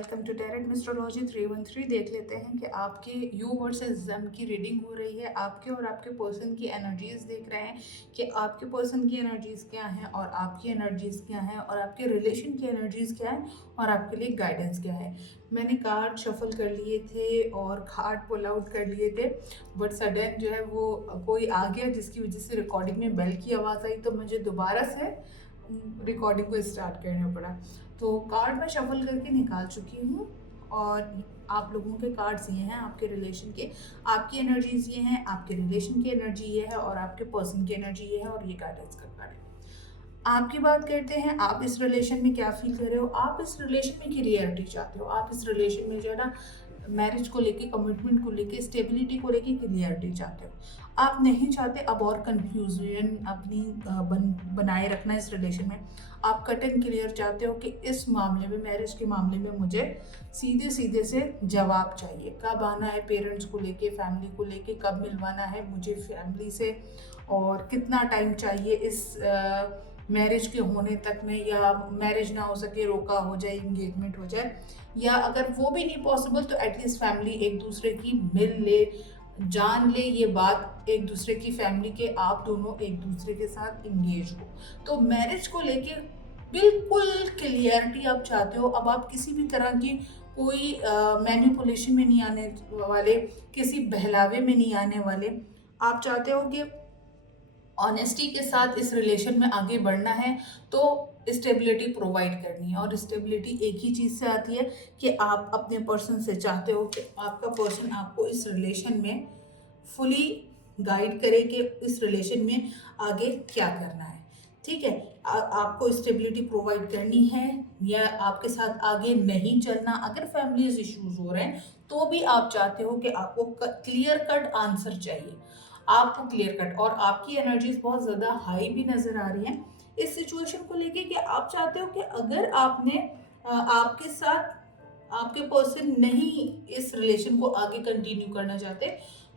Welcome to direct मिस्ट्रोलॉजी 313। देख लेते हैं कि आपके यू वर्सेस ज़म की रीडिंग हो रही है। आपके और आपके पर्सन की एनर्जीज देख रहे हैं कि आपके पर्सन की एनर्जीज क्या हैं और आपकी एनर्जीज क्या हैं और आपके रिलेशन की एनर्जीज क्या हैं और आपके लिए गाइडेंस क्या है। मैंने कार्ड शफल कर लिए थे और कार्ड पुल आउट कर लिए थे, बट सडन जो है वो कोई आ गया जिसकी वजह से रिकॉर्डिंग में बेल की आवाज़ आई, तो मुझे दोबारा से रिकॉर्डिंग को स्टार्ट करना पड़ा। तो कार्ड मैं शफल करके निकाल चुकी हूँ और आप लोगों के कार्ड्स ये हैं, आपके रिलेशन के, आपकी एनर्जीज ये हैं, आपके रिलेशन की एनर्जी ये है और आपके पर्सन की एनर्जी ये है और ये गाइडेंस का कार्ड है। आपकी बात करते हैं, आप इस रिलेशन में क्या फील कर रहे हो, आप इस रिलेशन में क्लियरिटी चाहते हो, आप इस रिलेशन में जो है ना मैरिज को लेके, कमिटमेंट को लेके, स्टेबिलिटी को लेके क्लियरिटी चाहते हो। आप नहीं चाहते अब और कंफ्यूजन अपनी बनाए रखना इस रिलेशन में। आप कट एंड क्लियर चाहते हो कि इस मामले में, मैरिज के मामले में मुझे सीधे सीधे से जवाब चाहिए। कब आना है पेरेंट्स को लेके, फैमिली को लेके, कब मिलवाना है मुझे फैमिली से और कितना टाइम चाहिए इस मैरिज के होने तक में, या मैरिज ना हो सके रोका हो जाए, इंगेजमेंट हो जाए, या अगर वो भी नहीं पॉसिबल तो एटलीस्ट फैमिली एक दूसरे की मिल ले, जान ले ये बात एक दूसरे की फैमिली के, आप दोनों एक दूसरे के साथ इंगेज हो। तो मैरिज को लेके बिल्कुल क्लियरिटी आप चाहते हो। अब आप किसी भी तरह की कोई मैनिपुलेशन में नहीं आने वाले, किसी बहलावे में नहीं आने वाले। आप चाहते हो कि ऑनेस्टी के साथ इस रिलेशन में आगे बढ़ना है, तो स्टेबिलिटी प्रोवाइड करनी है। और स्टेबिलिटी एक ही चीज़ से आती है कि आप अपने पर्सन से चाहते हो कि आपका पर्सन आपको इस रिलेशन में फुली गाइड करे कि इस रिलेशन में आगे क्या करना है। ठीक है, आपको स्टेबिलिटी प्रोवाइड करनी है या आपके साथ आगे नहीं चलना। अगर फैमिलीज इश्यूज हो रहे हैं तो भी आप चाहते हो कि आपको क्लियर कट आंसर चाहिए, आपको क्लियर कट। और आपकी एनर्जीज बहुत ज़्यादा हाई भी नज़र आ रही हैं इस सिचुएशन को लेके कि आप चाहते हो कि अगर आपने आपके साथ आपके पर्सन नहीं इस रिलेशन को आगे कंटिन्यू करना चाहते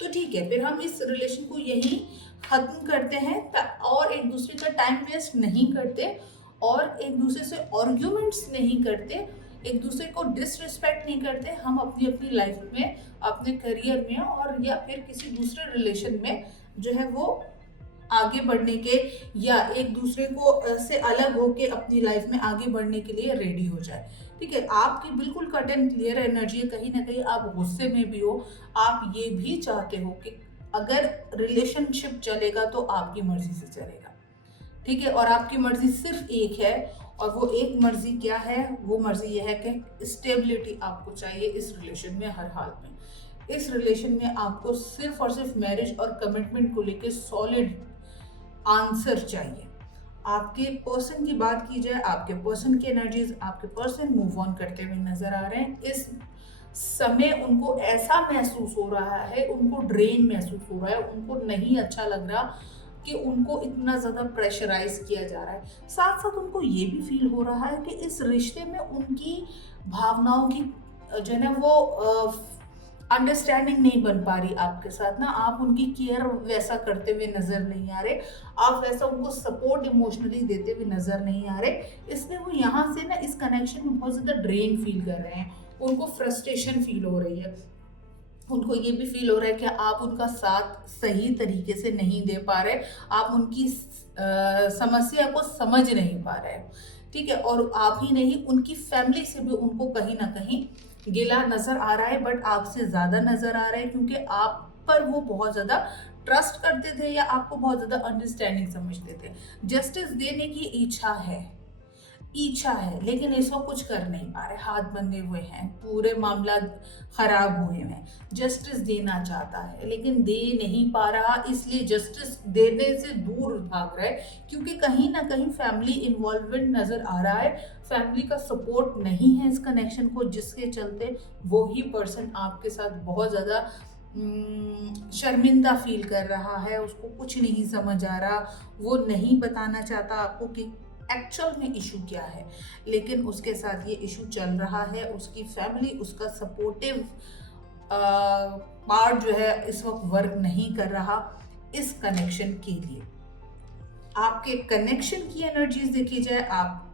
तो ठीक है, फिर हम इस रिलेशन को यहीं ख़त्म करते हैं और एक दूसरे का टाइम वेस्ट नहीं करते और एक दूसरे से आर्ग्यूमेंट्स नहीं करते, एक दूसरे को डिसरिस्पेक्ट नहीं करते। हम अपनी अपनी लाइफ में, अपने करियर में और या फिर किसी दूसरे रिलेशन में जो है वो आगे बढ़ने के, या एक दूसरे को से अलग होके अपनी लाइफ में आगे बढ़ने के लिए रेडी हो जाए। ठीक है, आपकी बिल्कुल कट एंड क्लियर एनर्जी है। कहीं ना कहीं आप गुस्से में भी हो, आप ये भी चाहते हो कि अगर रिलेशनशिप चलेगा तो आपकी मर्जी से चलेगा। ठीक है, और आपकी मर्जी सिर्फ एक है, और वो एक मर्जी क्या है, वो मर्जी ये है कि स्टेबिलिटी आपको चाहिए इस रिलेशन में हर हाल में। इस रिलेशन में आपको सिर्फ और सिर्फ मैरिज और कमिटमेंट को लेके सॉलिड आंसर चाहिए। आपके पर्सन की बात की जाए, आपके पर्सन की एनर्जीज, आपके पर्सन मूव ऑन करते हुए नजर आ रहे हैं। इस समय उनको ऐसा महसूस हो रहा है, उनको ड्रेन महसूस हो रहा है, उनको नहीं अच्छा लग रहा कि उनको इतना ज़्यादा प्रेशराइज किया जा रहा है। साथ साथ उनको ये भी फील हो रहा है कि इस रिश्ते में उनकी भावनाओं की जो है ना वो अंडरस्टैंडिंग नहीं बन पा रही आपके साथ ना। आप उनकी केयर वैसा करते हुए नजर नहीं आ रहे, आप वैसा उनको सपोर्ट इमोशनली देते हुए नजर नहीं आ रहे, इसलिए वो यहाँ से ना इस कनेक्शन में बहुत ज़्यादा ड्रेन फील कर रहे हैं। उनको फ्रस्ट्रेशन फील हो रही है, उनको ये भी फील हो रहा है कि आप उनका साथ सही तरीके से नहीं दे पा रहे, आप उनकी समस्या को समझ नहीं पा रहे। ठीक है, और आप ही नहीं, उनकी फैमिली से भी उनको कहीं ना कहीं गिला नजर आ रहा है, बट आपसे ज्यादा नजर आ रहा है क्योंकि आप पर वो बहुत ज्यादा ट्रस्ट करते थे या आपको बहुत ज्यादा अंडरस्टैंडिंग समझते थे। जस्टिस देने की इच्छा है, लेकिन इसको कुछ कर नहीं पा रहे, हाथ बंधे हुए हैं, पूरे मामला खराब हुए हैं। जस्टिस देना चाहता है लेकिन दे नहीं पा रहा, इसलिए जस्टिस देने से दूर भाग रहा है क्योंकि कहीं ना कहीं फैमिली इन्वॉल्वमेंट नजर आ रहा है, फैमिली का सपोर्ट नहीं है इस कनेक्शन को, जिसके चलते वो ही पर्सन आपके साथ बहुत ज़्यादा शर्मिंदा फील कर रहा है। उसको कुछ नहीं समझ आ रहा, वो नहीं बताना चाहता आपको कि एक्चुअल में इशू क्या है, लेकिन उसके साथ ये इशू चल रहा है। उसकी फैमिली, उसका सपोर्टिव पार्ट जो है इस वक्त वर्क नहीं कर रहा इस कनेक्शन के लिए। आपके कनेक्शन की एनर्जीज देखी जाए, आप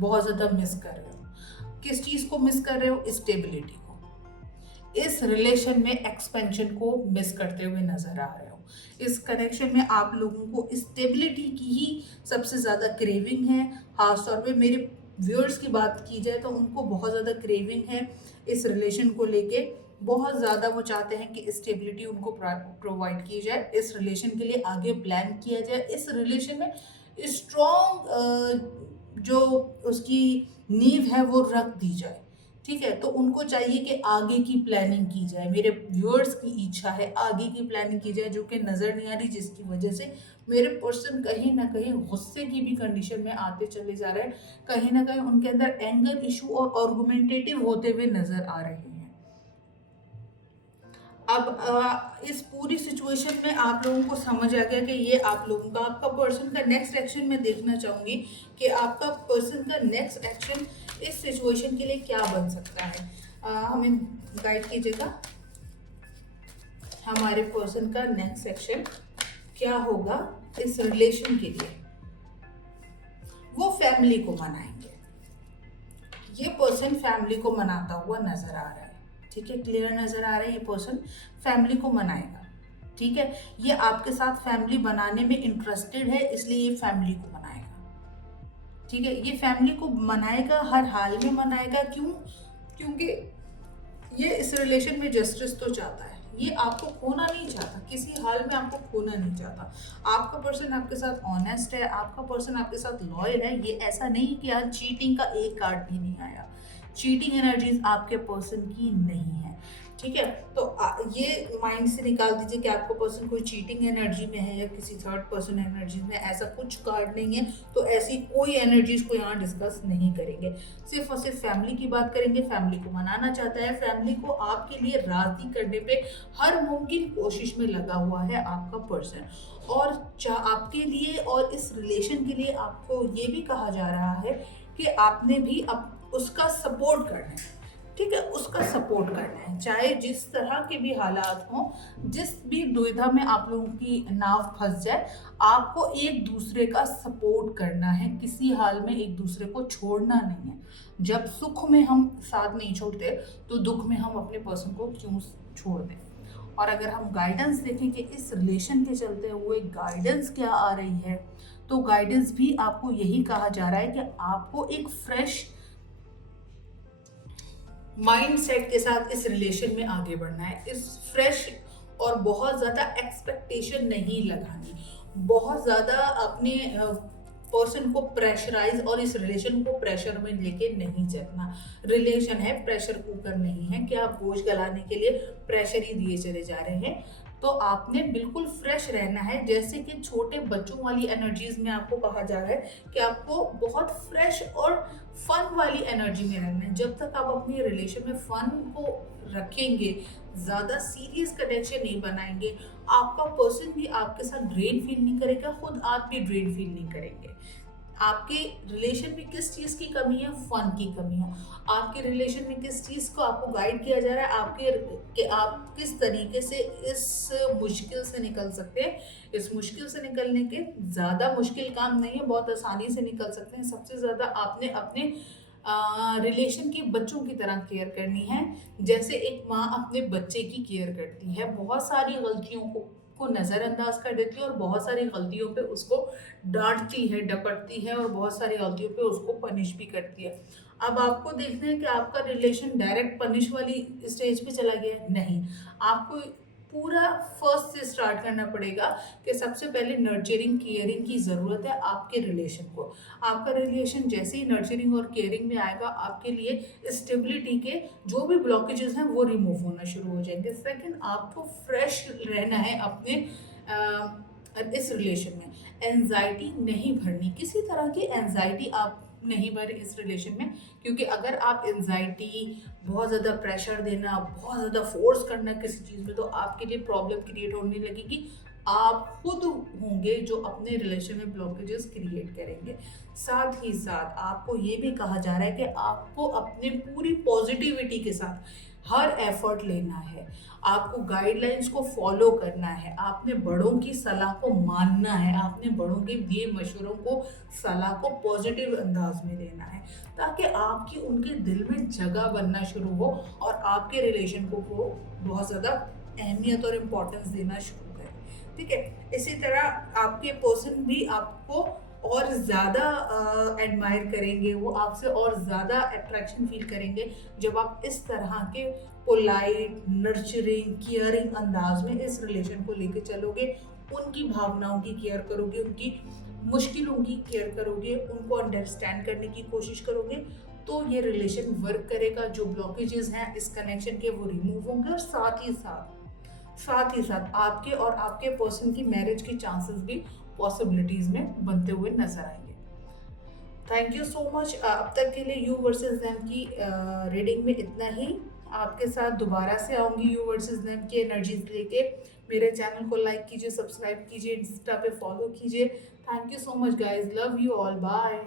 बहुत ज़्यादा मिस कर रहे हो। किस चीज़ को मिस कर रहे हो? स्टेबिलिटी को। इस रिलेशन में एक्सपेंशन को मिस करते हुए नजर आ रहे हो। इस कनेक्शन में आप लोगों को स्टेबिलिटी की ही सबसे ज़्यादा क्रेविंग है। खासतौर पे मेरे व्यूअर्स की बात की जाए तो उनको बहुत ज़्यादा क्रेविंग है इस रिलेशन को लेके। बहुत ज़्यादा वो चाहते हैं कि स्टेबिलिटी उनको प्रोवाइड की जाए, इस रिलेशन के लिए आगे प्लान किया जाए, इस रिलेशन में स्ट्रॉन्ग जो उसकी नींव है वो रख दी जाए। ठीक है, तो उनको चाहिए कि आगे की प्लानिंग की जाए। मेरे व्यूअर्स की इच्छा है आगे की प्लानिंग की जाए, जो कि नज़र नहीं आ रही, जिसकी वजह से मेरे पर्सन कहीं ना कहीं गुस्से की भी कंडीशन में आते चले जा रहे हैं। कहीं ना कहीं उनके अंदर एंगर इशू और आर्गुमेंटेटिव होते हुए नजर आ रहे हैं। अब इस पूरी सिचुएशन में आप लोगों को समझ आ गया कि ये आप लोगों का, आपका पर्सन का नेक्स्ट एक्शन मैं देखना चाहूँगी कि आपका पर्सन का नेक्स्ट एक्शन इस सिचुएशन के लिए क्या बन सकता है। हमें गाइड कीजिएगा, हमारे पर्सन का नेक्स्ट एक्शन क्या होगा इस रिलेशन के लिए। वो फैमिली को मनाएंगे, ये पर्सन फैमिली को मनाता हुआ नजर आ रहा है। ठीक है, क्लियर नजर आ रहा है, ये पर्सन फैमिली को मनाएगा। ठीक है, ये आपके साथ फैमिली बनाने में इंटरेस्टेड है, इसलिए ये फैमिली को मनाएगा। ठीक है, ये फैमिली को मनाएगा, हर हाल में मनाएगा। क्यों? क्योंकि ये इस रिलेशन में जस्टिस तो चाहता है, ये आपको खोना नहीं चाहता, किसी हाल में आपको खोना नहीं चाहता। आपका पर्सन आपके साथ ऑनेस्ट है, आपका पर्सन आपके साथ लॉयल है। ये ऐसा नहीं कि आज चीटिंग का एक कार्ड भी नहीं आया। चीटिंग एनर्जीज आपके पर्सन की नहीं है। ठीक है, तो ये माइंड से निकाल दीजिए कि आपका पर्सन कोई चीटिंग एनर्जी में है या किसी थर्ड पर्सन एनर्जी में, ऐसा कुछ कार्ड नहीं है। तो ऐसी कोई एनर्जीज को यहाँ डिस्कस नहीं करेंगे, सिर्फ और सिर्फ फैमिली की बात करेंगे। फैमिली को मनाना चाहता है, फैमिली को आपके लिए राजी करने पे हर मुमकिन कोशिश में लगा हुआ है आपका पर्सन। और आपके लिए और इस रिलेशन के लिए आपको ये भी कहा जा रहा है कि आपने भी उसका सपोर्ट करना है। ठीक है, उसका सपोर्ट करना है, चाहे जिस तरह के भी हालात हों, जिस भी दुविधा में आप लोगों की नाव फंस जाए, आपको एक दूसरे का सपोर्ट करना है। किसी हाल में एक दूसरे को छोड़ना नहीं है। जब सुख में हम साथ नहीं छोड़ते तो दुख में हम अपने पर्सन को क्यों छोड़ दें। और अगर हम गाइडेंस देखें कि इस रिलेशन के चलते हुए गाइडेंस क्या आ रही है, तो गाइडेंस भी आपको यही कहा जा रहा है कि आपको एक फ्रेश माइंडसेट के साथ इस रिलेशन में आगे बढ़ना है। इस फ्रेश और बहुत ज़्यादा एक्सपेक्टेशन नहीं लगानी, बहुत ज़्यादा अपने पर्सन को प्रेशराइज और इस रिलेशन को प्रेशर में लेके नहीं चलना। रिलेशन है, प्रेशर कुकर नहीं है कि आप बोझ गलाने के लिए प्रेशर ही दिए चले जा रहे हैं। तो आपने बिल्कुल फ्रेश रहना है, जैसे कि छोटे बच्चों वाली एनर्जीज में आपको कहा जा रहा है कि आपको बहुत फ्रेश और फन वाली एनर्जी में रहना है। जब तक आप अपनी रिलेशन में फन को रखेंगे, ज़्यादा सीरियस कनेक्शन नहीं बनाएंगे, आपका पर्सन भी आपके साथ ड्रेन फील नहीं करेगा, खुद आप भी ड्रेन फील नहीं करेंगे। आपके रिलेशन में किस चीज़ की कमी है? फन की कमी है। आपके रिलेशन में किस चीज़ को आपको गाइड किया जा रहा है? आपके कि आप किस तरीके से इस मुश्किल से निकल सकते हैं। इस मुश्किल से निकलने के ज़्यादा मुश्किल काम नहीं है, बहुत आसानी से निकल सकते हैं। सबसे ज़्यादा आपने अपने रिलेशन के बच्चों की तरह केयर करनी है, जैसे एक माँ अपने बच्चे की केयर करती है। बहुत सारी गलतियों को नज़रअंदाज कर देती है और बहुत सारी गलतियों पे उसको डांटती है, डपटती है और बहुत सारी गलतियों पे उसको पनिश भी करती है। अब आपको देखना है कि आपका रिलेशन डायरेक्ट पनिश वाली स्टेज पे चला गया है, नहीं। आपको पूरा फर्स्ट से स्टार्ट करना पड़ेगा कि सबसे पहले नर्चरिंग केयरिंग की ज़रूरत है आपके रिलेशन को। आपका रिलेशन जैसे ही नर्चरिंग और केयरिंग में आएगा, आपके लिए स्टेबिलिटी के जो भी ब्लॉकेजेस हैं वो रिमूव होना शुरू हो जाएंगे। सेकंड, आपको फ्रेश रहना है अपने इस रिलेशन में। एंजाइटी नहीं भरनी, किसी तरह की एंजाइटी आप नहीं भरे इस रिलेशन में, क्योंकि अगर आप एंजाइटी, बहुत ज़्यादा प्रेशर देना, बहुत ज़्यादा फोर्स करना किसी चीज़ में, तो आपके लिए प्रॉब्लम क्रिएट होने लगेगी। आप खुद होंगे जो अपने रिलेशन में ब्लॉकेजेस क्रिएट करेंगे। साथ ही साथ आपको ये भी कहा जा रहा है कि आपको अपने पूरी पॉजिटिविटी के साथ हर एफर्ट लेना है, आपको गाइडलाइंस को फॉलो करना है, आपने बड़ों की सलाह को मानना है, आपने बड़ों के दिए मशवरों को, सलाह को पॉजिटिव अंदाज में लेना है, ताकि आपकी उनके दिल में जगह बनना शुरू हो और आपके रिलेशन को वो बहुत ज़्यादा अहमियत और इम्पोर्टेंस देना शुरू करें। ठीक है, इसी तरह आपके पर्सन भी आपको और ज़्यादा एडमायर करेंगे, वो आपसे और ज़्यादा अट्रैक्शन फील करेंगे जब आप इस तरह के पोलाइट, नर्चरिंग, केयरिंग अंदाज में इस रिलेशन को लेके चलोगे, उनकी भावनाओं की केयर करोगे, उनकी मुश्किलों की केयर करोगे, उनको अंडरस्टैंड करने की कोशिश करोगे, तो ये रिलेशन वर्क करेगा। जो ब्लॉकेजेस हैं इस कनेक्शन के वो रिमूव होंगे और साथ ही साथ आपके और आपके पर्सन की मैरिज के चांसेस भी पॉसिबिलिटीज में बनते हुए नजर आएंगे। Thank you so much. अब तक के लिए यू वर्सेस देम की रीडिंग में इतना ही। आपके साथ दोबारा से आऊंगी यू वर्सेस देम की एनर्जीज लेके। मेरे चैनल को लाइक कीजिए, सब्सक्राइब कीजिए, इंस्टा पे फॉलो कीजिए। Thank you so much guys, love you all, bye.